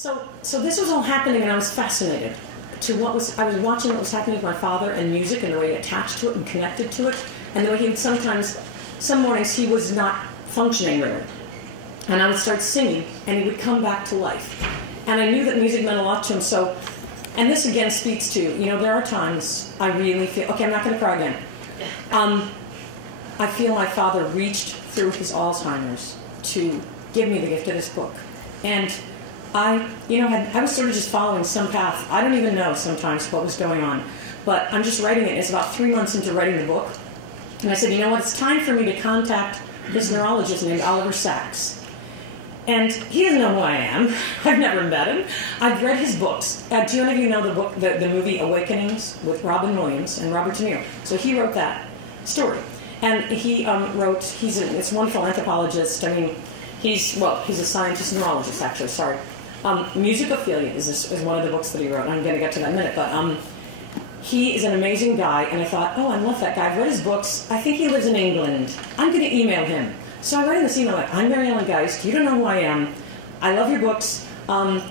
So this was all happening, and I was fascinated to I was watching what was happening with my father and music and the way he attached to it and connected to it, and the way he would some mornings he was not functioning really. And I would start singing, and he would come back to life. And I knew that music meant a lot to him, so, and this again speaks to, there are times I really feel, okay, I'm not going to cry again. I feel my father reached through his Alzheimer's to give me the gift of this book. And I was sort of just following some path. I don't even know sometimes what was going on, but I'm just writing it. It's about 3 months into writing the book. And I said, you know what, it's time for me to contact this neurologist named Oliver Sacks. And he doesn't know who I am. I've never met him. I've read his books. Do any of you know the book, the movie Awakenings with Robin Williams and Robert De Niro? So he wrote that story. And he he's this wonderful anthropologist. I mean, he's a scientist, neurologist, actually, sorry. Musicophilia is one of the books that he wrote. I'm going to get to that in a minute. But he is an amazing guy, and I thought, oh, I love that guy. I've read his books. I think he lives in England. I'm going to email him. So I write this email like, I'm Mary Ellen Geist. You don't know who I am. I love your books. I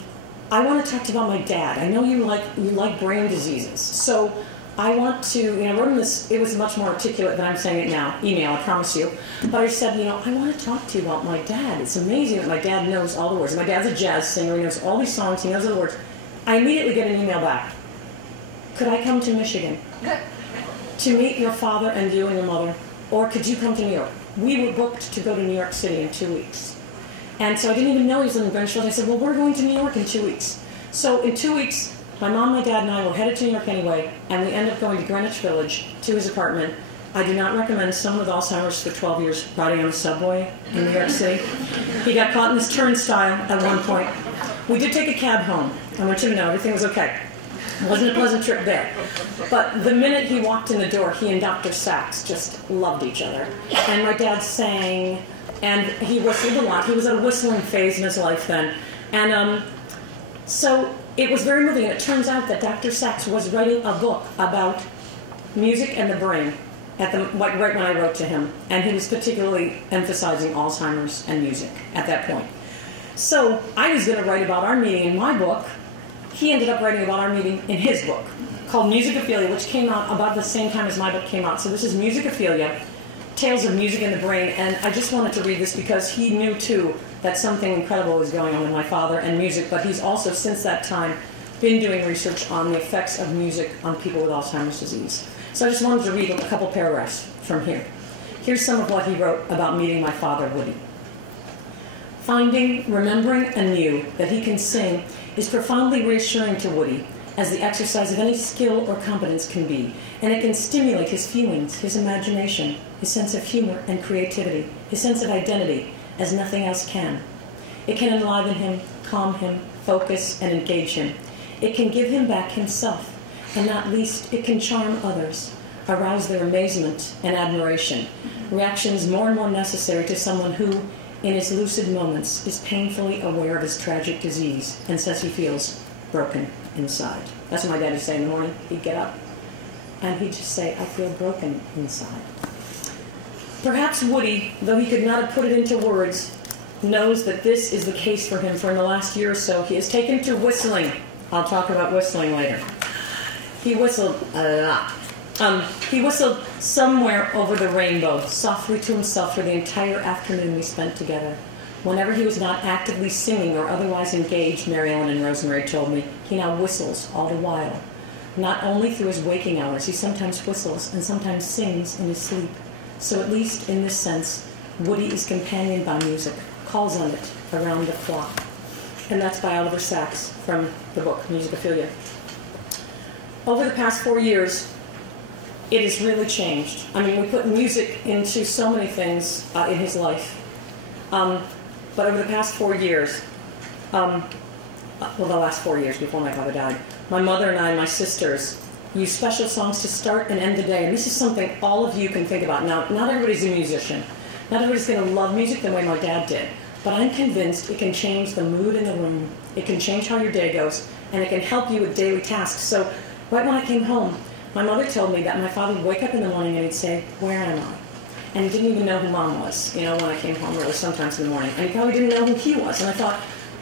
want to talk to you about my dad. I know you like brain diseases. So I want to, I wrote him this, it was much more articulate than I'm saying it now, email, I promise you. But I said, I want to talk to you about my dad. It's amazing that my dad knows all the words. My dad's a jazz singer. He knows all these songs. He knows all the words. I immediately get an email back. Could I come to Michigan to meet your father and you and your mother? Or could you come to New York? We were booked to go to New York City in 2 weeks. And so I didn't even know he was in Greenwich Village. I said, well, we're going to New York in 2 weeks. So in 2 weeks, my mom, my dad, and I were headed to New York anyway, and we ended up going to Greenwich Village, to his apartment. I do not recommend someone with Alzheimer's for 12 years riding on the subway in New York City. He got caught in this turnstile at one point. We did take a cab home. I want you to know everything was okay. It wasn't a pleasant trip there. But the minute he walked in the door, he and Dr. Sacks just loved each other. And my dad sang, and he whistled a lot. He was at a whistling phase in his life then. And so it was very moving. And it turns out that Dr. Sacks was writing a book about music and the brain right when I wrote to him. And he was particularly emphasizing Alzheimer's and music at that point. So I was going to write about our meeting in my book. He ended up writing about our meeting in his book called Musicophilia, which came out about the same time as my book came out. So this is Musicophilia, Tales of Music and the Brain. And I just wanted to read this because he knew, too, that something incredible was going on with my father and music. But he's also, since that time, been doing research on the effects of music on people with Alzheimer's disease. So I just wanted to read a couple paragraphs from here. Here's some of what he wrote about meeting my father, Woody. Finding, remembering anew that he can sing is profoundly reassuring to Woody, as the exercise of any skill or competence can be, and it can stimulate his feelings, his imagination, his sense of humor and creativity, his sense of identity, as nothing else can. It can enliven him, calm him, focus, and engage him. It can give him back himself, and not least, it can charm others, arouse their amazement and admiration, reactions more and more necessary to someone who, in his lucid moments, is painfully aware of his tragic disease and says he feels broken inside. That's what my dad would say in the morning. He'd get up and he'd just say, I feel broken inside. Perhaps Woody, though he could not have put it into words, knows that this is the case for him, for in the last year or so he has taken to whistling. I'll talk about whistling later. He whistled a lot. He whistled Somewhere Over the Rainbow, softly to himself for the entire afternoon we spent together. Whenever he was not actively singing or otherwise engaged, Mary Ellen and Rosemary told me, he now whistles all the while. Not only through his waking hours, he sometimes whistles and sometimes sings in his sleep. So at least in this sense, Woody is companioned by music, calls on it around the clock. And that's by Oliver Sacks from the book Musicophilia. Over the past 4 years, it has really changed. I mean, we put music into so many things in his life. But over the past 4 years, the last 4 years before my father died, my mother and I and my sisters use special songs to start and end the day. And this is something all of you can think about. Now, not everybody's a musician. Not everybody's going to love music the way my dad did. But I'm convinced it can change the mood in the room. It can change how your day goes. And it can help you with daily tasks. So right when I came home, my mother told me that my father would wake up in the morning and he'd say, where am I? And he didn't even know who Mom was, when I came home, really sometimes in the morning. And he probably didn't know who he was. And I thought,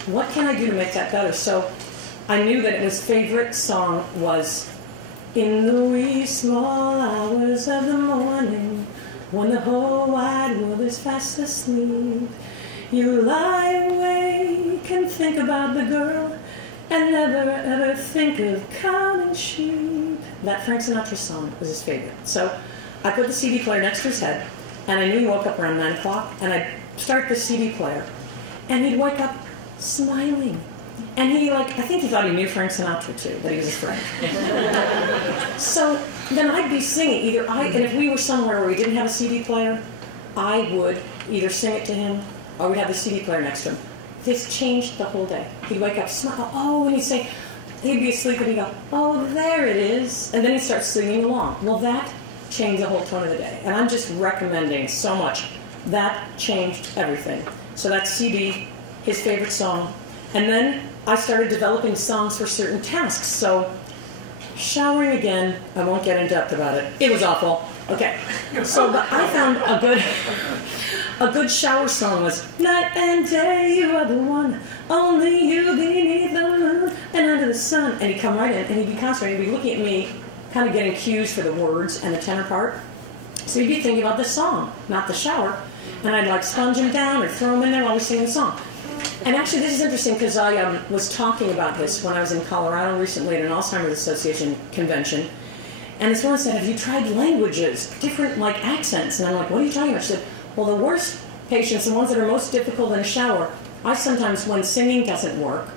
what can I do to make that better? So I knew that his favorite song was "In the wee small hours of the morning, when the whole wide world is fast asleep, you lie awake and think about the girl and never ever think of counting sheep." That Frank Sinatra song was his favorite. So I put the CD player next to his head, and I knew he woke up around 9 o'clock, and I'd start the CD player, and he'd wake up smiling. And he, I think he thought he knew Frank Sinatra too, that he was his friend. So then I'd be singing, and if we were somewhere where we didn't have a CD player, I would either sing it to him, or we'd have the CD player next to him. This changed the whole day. He'd wake up, smile, oh, and he'd say, he'd be asleep, and he'd go, oh, there it is. And then he'd start singing along. Well, that changed the whole tone of the day. And I'm just recommending so much. That changed everything. So that CD, his favorite song. And then I started developing songs for certain tasks. So showering again, I won't get in depth about it. It was awful. Okay. So but I found a good shower song was "Night and day, you are the one, only you beneath the moon and under the sun." And he'd come right in, and he'd be concentrating, he'd be looking at me, kind of getting cues for the words and the tenor part. So he'd be thinking about the song, not the shower. And I'd sponge him down or throw him in there while we sing the song. And actually, this is interesting because I was talking about this when I was in Colorado recently at an Alzheimer's Association convention. And this woman said, "Have you tried languages, different accents?" And I'm like, "What are you talking about?" She said, "Well, the worst patients, the ones that are most difficult in the shower, I sometimes, when singing doesn't work,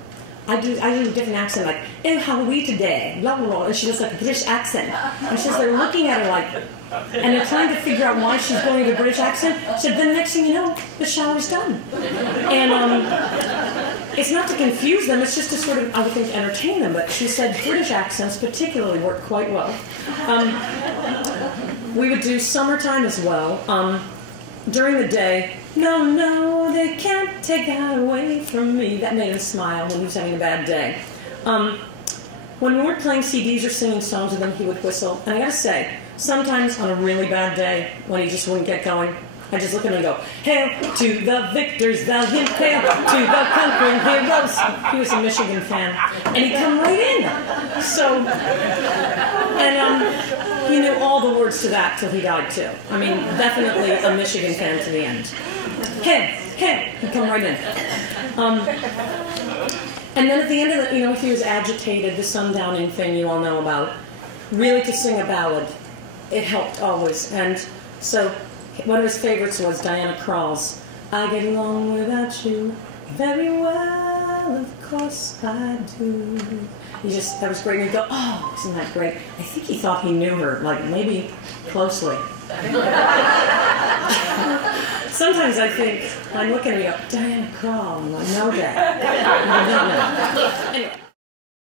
I do a different accent, like, oh, how are we today? Blah, blah, blah." And she does a British accent. And she says they're looking at her and they're trying to figure out why she's going to the British accent. She said, then the next thing you know, the shower's done. And it's not to confuse them, it's just to sort of, I would think, entertain them. But she said British accents particularly work quite well. We would do summertime as well. During the day, "No, no, they can't take that away from me." That made him smile when he was having a bad day. When we weren't playing CDs or singing songs with him, he would whistle. And I gotta say, sometimes on a really bad day, when he just wouldn't get going, I just look at him and go, "Hail to the victors, valiant, hail to the conquering heroes." He was a Michigan fan. And he'd come right in. So, and he knew all the words to that till he died too. I mean, definitely a Michigan fan to the end. Hail, hail, he'd come right in. And then at the end of the, if he was agitated, the sundowning thing you all know about, really to sing a ballad, it helped always. And so one of his favorites was Diana Krall's "I Get Along Without You Very Well, of course I do." That was great. And he'd go, "Oh, isn't that great?" I think he thought he knew her, maybe closely. Sometimes I think, I'm looking at him and go, "Diana Krall," and I'm like, "No, Dad." I don't know. Anyway.